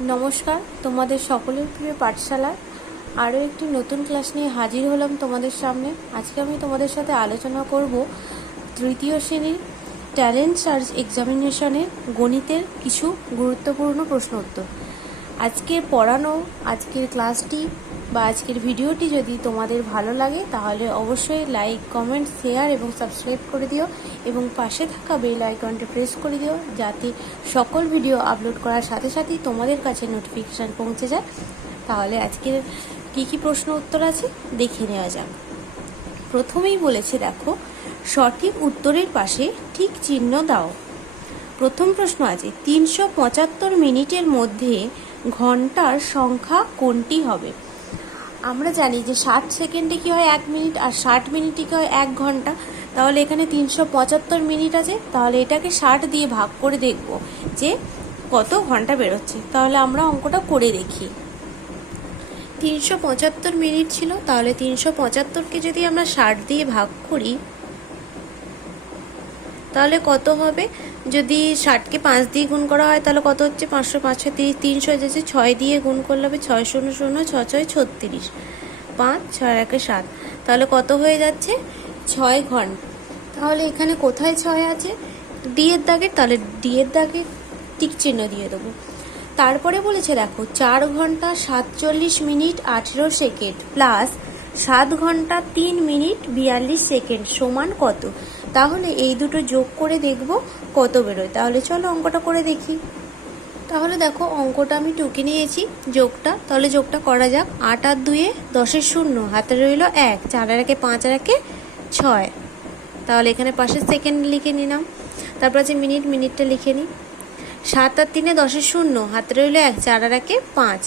নমস্কার, তোমাদের সকলের প্রিয় পাঠশালার আরও একটি নতুন ক্লাস নিয়ে হাজির হলাম তোমাদের সামনে। আজকে আমি তোমাদের সাথে আলোচনা করব তৃতীয় শ্রেণির ট্যালেন্ট সার্চ এক্সামিনেশনের গণিতের কিছু গুরুত্বপূর্ণ প্রশ্ন উত্তর। আজকের পড়ানো, আজকের ক্লাসটি বা আজকের ভিডিওটি যদি তোমাদের ভালো লাগে, তাহলে অবশ্যই লাইক, কমেন্ট, শেয়ার এবং সাবস্ক্রাইব করে দিও এবং পাশে থাকা বেল আইকনটা প্রেস করে দিও যাতে সকল ভিডিও আপলোড করার সাথে সাথেই তোমাদের কাছে নোটিফিকেশান পৌঁছে যায়। তাহলে আজকের কী কী প্রশ্ন উত্তর আছে দেখে নেওয়া যাক। প্রথমেই বলেছে দেখো, সঠিক উত্তরের পাশে ঠিক চিহ্ন দাও। প্রথম প্রশ্ন আছে, তিনশো পঁচাত্তর মিনিটের মধ্যে ঘণ্টার সংখ্যা কোনটি হবে? আমরা জানি যে ষাট সেকেন্ডে কী হয় এক মিনিট আর ষাট মিনিটে কী হয় এক ঘণ্টা। তাহলে এখানে তিনশো পঁচাত্তর মিনিট আছে। তাহলে এটাকে ষাট দিয়ে ভাগ করে দেখব যে কত ঘণ্টা বেরোচ্ছে। তাহলে আমরা অঙ্কটা করে দেখি। তিনশো পঁচাত্তর মিনিট ছিল। তাহলে তিনশো পঁচাত্তরকে যদি আমরা ষাট দিয়ে ভাগ করি তাহলে কত হবে? যদি ষাটকে পাঁচ দিয়ে গুণ করা হয়, তাহলে কত হচ্ছে? পাঁচশো পাঁচশো তিরিশ, তিনশো যাচ্ছে ছয় দিয়ে গুণ করলে হবে ছয় শূন্য শূন্য ছ ছয় ছত্রিশ। পাঁচ, ছয় একে সাত। তাহলে কত হয়ে যাচ্ছে? ছয় ঘণ্টা তাহলে এখানে কোথায় ছয় আছে? ডি এর দাগে, তাহলে ডি এর দাগে টিক চিহ্ন দিয়ে দেবো। তারপরে বলেছে, দেখো, চার ঘণ্টা সাতচল্লিশ মিনিট আঠেরো সেকেন্ড প্লাস সাত ঘণ্টা তিন মিনিট বিয়াল্লিশ সেকেন্ড সমান কত? তাহলে এই দুটো যোগ করে দেখব কত বেরোয়। তাহলে চলো অঙ্কটা করে দেখি। তাহলে দেখো, অঙ্কটা আমি টুকে নিয়েছি যোগটা। তাহলে যোগটা করা যাক। আট আর দুয়ে দশের শূন্য, হাতে রইল এক, চার আর একে পাঁচ আর একে ছয়। তাহলে এখানে পাশের সেকেন্ড লিখে নিলাম। তারপর আছে মিনিট, মিনিটটা লিখে নিই সাত আর তিনে দশের শূন্য, হাতে রইল এক, চার আর একে পাঁচ।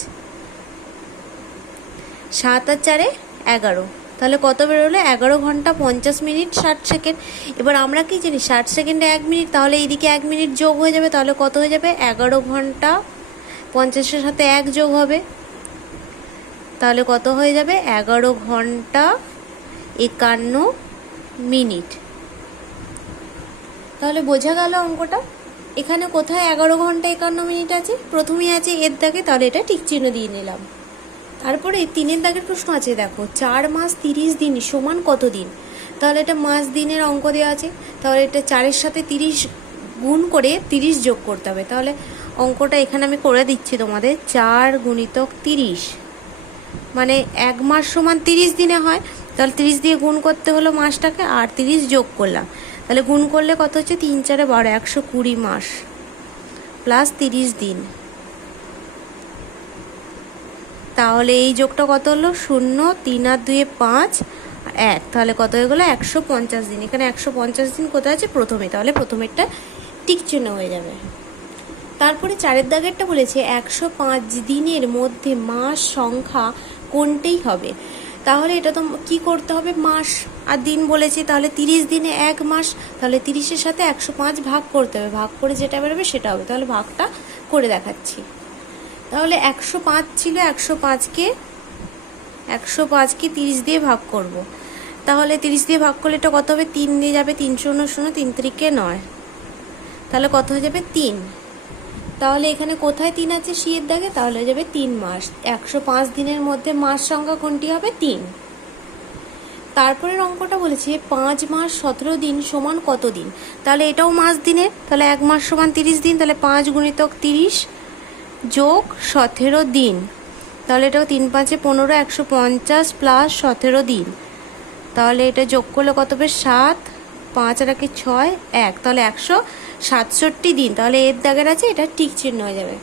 সাত আর চারে এগারো। তাহলে কত বেরোলো? এগারো ঘণ্টা পঞ্চাশ মিনিট ষাট সেকেন্ড। এবার আমরা কি জানি? ষাট সেকেন্ডে এক মিনিট, তাহলে এইদিকে এক মিনিট যোগ হয়ে যাবে, তাহলে কত হয়ে যাবে? এগারো ঘণ্টা পঞ্চাশের সাথে এক যোগ হবে। তাহলে কত হয়ে যাবে? এগারো ঘণ্টা একান্ন মিনিট। তাহলে বোঝা গেল অঙ্কটা? এখানে কোথায় এগারো ঘণ্টা একান্ন মিনিট আছে? প্রথমেই আছে এর দাগে, তাহলে এটা টিক চিহ্ন দিয়ে নিলাম। তারপরে তিনের দাগের প্রশ্ন আছে, দেখো, চার মাস তিরিশ দিন সমান কত দিন? তাহলে এটা মাস দিনের অঙ্ক দেওয়া আছে, তাহলে এটা চারের সাথে তিরিশ গুণ করে তিরিশ যোগ করতে হবে। তাহলে অঙ্কটা এখানে আমি করে দিচ্ছি তোমাদের, চার গুণিতক তিরিশ। মানে এক মাস সমান তিরিশ দিনে হয়, তাহলে তিরিশ দিয়ে গুণ করতে হলো মাসটাকে, আর তিরিশ যোগ করলাম। তাহলে গুণ করলে কত হচ্ছে? তিন চারে বারো, একশো কুড়ি মাস, প্লাস তিরিশ দিন। তাহলে এই যোগটা কত হলো? শূন্য, তিন আর দুয়ে পাঁচ, এক। তাহলে কত হয়ে গেলো? একশো পঞ্চাশ দিন। এখানে একশো পঞ্চাশ দিন কোথায় আছে? প্রথমে। তাহলে প্রথমেরটা টিক চিহ্ন হয়ে যাবে। তারপরে চারের দাগেরটা বলেছে, একশো পাঁচ দিনের মধ্যে মাস সংখ্যা কোনটেই হবে? তাহলে এটা তো কি করতে হবে? মাস। আর দিন বলেছে, তাহলে তিরিশ দিনে এক মাস। তাহলে তিরিশের সাথে একশো পাঁচ ভাগ করতে হবে। ভাগ করে যেটা বেরোবে সেটা হবে। তাহলে ভাগটা করে দেখাচ্ছি। তাহলে একশো পাঁচ ছিল, একশো পাঁচকে একশো পাঁচকে তিরিশ দিয়ে ভাগ করব। তাহলে তিরিশ দিয়ে ভাগ করলে এটা কত হবে? তিন দিয়ে যাবে তিন শূন্য শূন্য, তিন তিরিকে নয়। তাহলে কত হয়ে যাবে? তিন। তাহলে এখানে কোথায় তিন আছে? শিয়ের দাগে। তাহলে হয়ে যাবে তিন মাস। একশো পাঁচ দিনের মধ্যে মাস সংখ্যা কোনটি হবে? তিন। তারপরের অঙ্কটা বলেছে পাঁচ মাস সতেরো দিন সমান কত দিন? তাহলে এটাও মাস দিনের। তাহলে এক মাস সমান তিরিশ দিন। তাহলে পাঁচ গুণিতক তিরিশ যোগ সতেরো দিন। তাহলে এটাও তিন পাঁচে পনেরো, একশো পঞ্চাশ প্লাস সতেরো দিন। তাহলে এটা যোগ করলে কত হবে? সাত, পাঁচ আর একে ছয়, এক। তাহলে একশো সাতষট্টি দিন। তাহলে এর দাগের আছে, এটা টিক চিহ্ন হয়ে যাবে।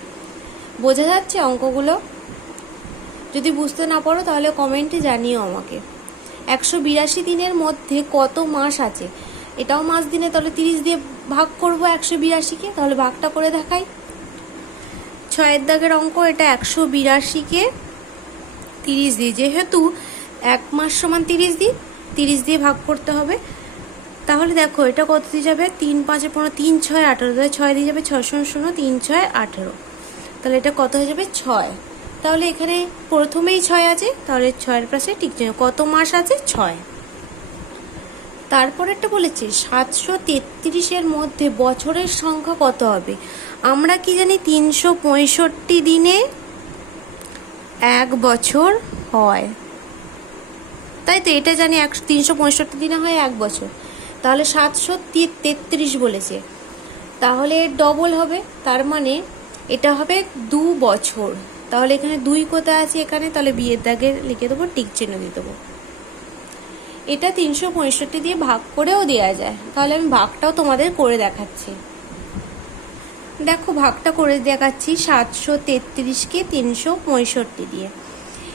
বোঝা যাচ্ছে অঙ্কগুলো? যদি বুঝতে না পারো, তাহলে কমেন্টে জানিও আমাকে। একশো বিরাশি দিনের মধ্যে কত মাস আছে? এটাও মাস দিনে, তাহলে তিরিশ দিয়ে ভাগ করব একশো বিরাশিকে। তাহলে ভাগটা করে দেখাই। ছয়ের দাগের অঙ্ক, এটা একশো বিরাশিকে তিরিশ দিয়ে। যেহেতু এক মাস সমান তিরিশ দিন তিরিশ দিয়ে ভাগ করতে হবে। তাহলে দেখো, এটা কত দিয়ে যাবে? তিন পাঁচে পনেরো, তিন ছয় আঠেরো। তাহলে ছয় দিয়ে যাবে ছয় শূন্য শূন্য, তিন ছয় আঠেরো। তাহলে এটা কত হয়ে যাবে? ছয়। তাহলে এখানে প্রথমেই ছয় আছে, তাহলে ছয়ের পাশে ঠিক কত মাস আছে? ছয়। তারপরেরটা বলেছে, সাতশো তেত্রিশের মধ্যে বছরের সংখ্যা কত হবে? আমরা কি জানি তিনশো পঁয়ষট্টি দিনে এক বছর হয়। তাই তো এটা জানি এক, তিনশো পঁয়ষট্টি দিনে হয় এক বছর। তাহলে সাতশো তেত্রিশ বলেছে। তাহলে ডবল হবে, তার মানে এটা হবে দু বছর। তাহলে এখানে দুই কোথায় আছে? এখানে। তাহলে বিয়ের দাগের লিখে দেবো, টিক চিহ্ন দিয়ে দেবো। এটা তিনশো পঁয়ষট্টি দিয়ে ভাগ করেও দেওয়া যায়। তাহলে আমি ভাগটাও তোমাদের করে দেখাচ্ছি। দেখো, ভাগটা করে দেখাচ্ছি সাতশো তেত্রিশকে তিনশো পঁয়ষট্টি দিয়ে।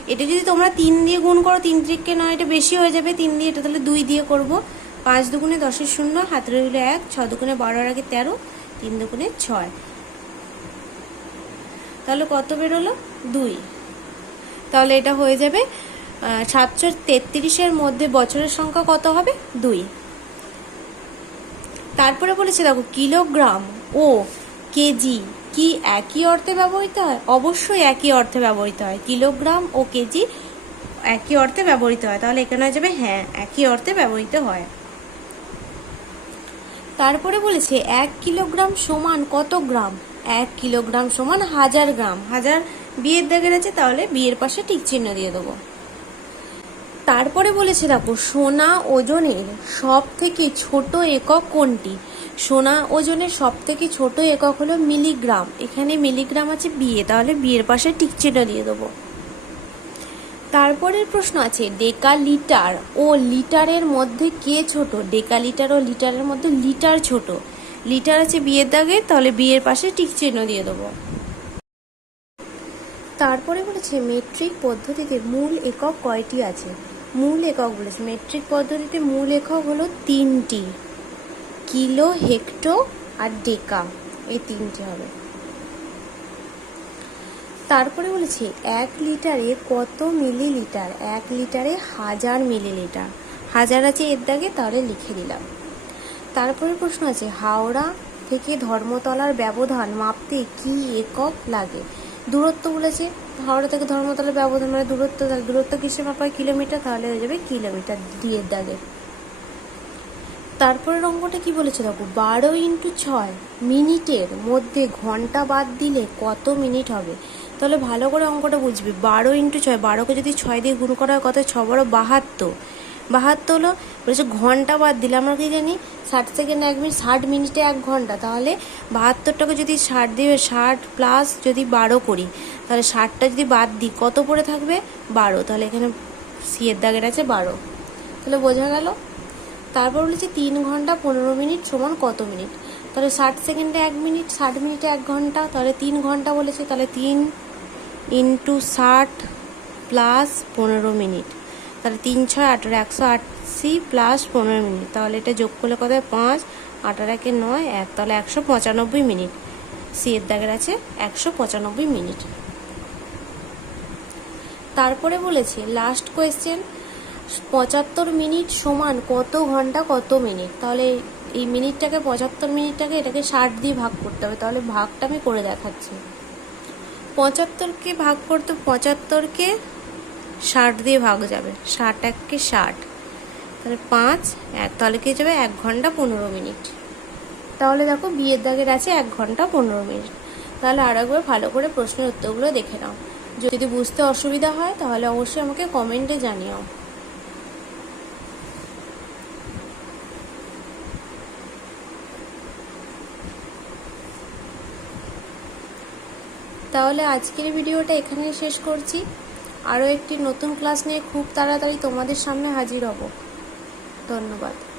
এটা যদি তোমরা তিন দিয়ে গুণ করো, তিন ত্রিককে নয়, এটা বেশি হয়ে যাবে। তিন দিয়ে এটা তাহলে দুই দিয়ে করব। পাঁচ দুগুণে দশের শূন্য, হাত রইল এক, ছ দুগুণে বারোর আগে তেরো, তিন দুগুণে ছয়। তাহলে কত বেরোলো? দুই। তাহলে এটা হয়ে যাবে সাতশো তেত্রিশের মধ্যে বছরের সংখ্যা কত হবে? দুই। তারপরে বলেছে, দেখো, কিলোগ্রাম ও কেজি কি একই অর্থে ব্যবহৃত হয়? অবশ্যই একই অর্থে ব্যবহৃত হয়। কিলোগ্রাম ও কেজি একই অর্থে ব্যবহৃত হয়। তাহলে এখানে হয়ে যাবে হ্যাঁ একই অর্থে ব্যবহৃত হয়। তারপরে বলেছে, এক কিলোগ্রাম সমান কত গ্রাম? এক কিলোগ্রাম সমান হাজার গ্রাম। হাজার বিয়ের দাগের আছে তাহলে বিয়ের পাশে টিক চিহ্ন দিয়ে দেবো। তারপরে বলেছে, দেখো, সোনা ওজনের সব থেকে ছোট একক কোনটি? সোনা ওজনের সব থেকে ছোট একক হলো মিলিগ্রাম। এখানে মিলিগ্রাম আছে বিয়ে তাহলে বিয়ের পাশে টিক চিহ্ন দিয়ে দেবো। তারপরের প্রশ্ন আছে ডেকা লিটার ও লিটারের মধ্যে কে ছোট? ডেকা লিটার ও লিটারের মধ্যে লিটার ছোট। লিটার আছে বিয়ের দাগে, তাহলে বিয়ের পাশে টিক চিহ্ন দিয়ে দেবো। তারপরে বলেছে, মেট্রিক পদ্ধতিতে মূল একক কয়টি আছে? মূল একক বলেছে। মেট্রিক পদ্ধতিতে মূল একক হলো তিনটি। কিলো, হেক্টো আর ডেকা। এই তিনটি হবে। তারপরে বলেছে, এক লিটারে কত মিলিলিটার? এক লিটারে হাজার মিলিলিটার। হাজার আছে এর দাগে, তাহলে লিখে দিলাম। তারপরে প্রশ্ন আছে, হাওড়া থেকে ধর্মতলার ব্যবধান মাপতে কি একক লাগে? দূরত্ব বলেছি। হাওড়া থেকে ধর্মতলা ব্যবধান মানে দূরত্ব, তাহলে দূরত্ব কিসে মাপা কিলোমিটার, তাহলে হয়ে যাবে কিলোমিটার দিয়ে দাগে। তারপরের অঙ্কটা কি বলেছে দেখো? বারো ইন্টু ছয় মিনিটের মধ্যে ঘণ্টা বাদ দিলে কত মিনিট হবে? তাহলে ভালো করে অঙ্কটা বুঝবি। বারো ইন্টু ছয়, বারোকে যদি ছয় দিয়ে গুণ করা হয়, কত? ছ বারো বাহাত্তর। বাহাত্তর হলো বলেছে, ঘণ্টা বাদ দিলে। আমরা কি জানি, ষাট সেকেন্ড এক মিনিট, ষাট মিনিটে এক ঘণ্টা। তাহলে বাহাত্তরটাকে যদি ষাট দিয়ে, ষাট প্লাস যদি বারো করি, তাহলে ষাটটা যদি বাদ দিই, কত পড়ে থাকবে? বারো। তাহলে এখানে সিয়ের দাগের আছে বারো। তাহলে বোঝা গেল? তারপর বলেছে, তিন ঘণ্টা পনেরো মিনিট সমান কত মিনিট? তাহলে ষাট সেকেন্ডে এক মিনিট, ষাট মিনিটে এক ঘণ্টা। তাহলে তিন ঘণ্টা বলেছে, তাহলে তিন ইন্টু ষাট প্লাস পনেরো মিনিট। তাহলে তিন ছয়, আঠারো, একশো আশি প্লাস পনেরো মিনিট। তাহলে এটা যোগ করলে কত হয়? পাঁচ। আঠারো একে নয়, এক। তাহলে একশো পঁচানব্বই মিনিট। সি এর দাগের আছে একশো পঁচানব্বই মিনিট। তারপরে বলেছে লাস্ট কোয়েশ্চেন পঁচাত্তর মিনিট সমান কত ঘণ্টা কত মিনিট? তাহলে এই মিনিটটাকে, পঁচাত্তর মিনিটটাকে, এটাকে ষাট দিয়ে ভাগ করতে হবে। তাহলে ভাগটা আমি করে দেখাচ্ছি। পঁচাত্তরকে ভাগ করতে, পঁচাত্তরকে ষাট দিয়ে ভাগ যাবে। ষাট এককে ষাট। তাহলে পাঁচ, এক, তাহলে কি যাবে? এক ঘণ্টা পনেরো মিনিট। তাহলে দেখো বিয়ের দাগের আছে এক ঘণ্টা পনেরো মিনিট। তাহলে আর একবার ভালো করে প্রশ্নের উত্তরগুলো দেখে নাও। যদি বুঝতে অসুবিধা হয়, তাহলে অবশ্যই আমাকে কমেন্টে জানিও। তাহলে আজকের ভিডিওটা এখানেই শেষ করছি। আরও একটি নতুন ক্লাস নিয়ে খুব তাড়াতাড়ি তোমাদের সামনে হাজির হব। ধন্যবাদ।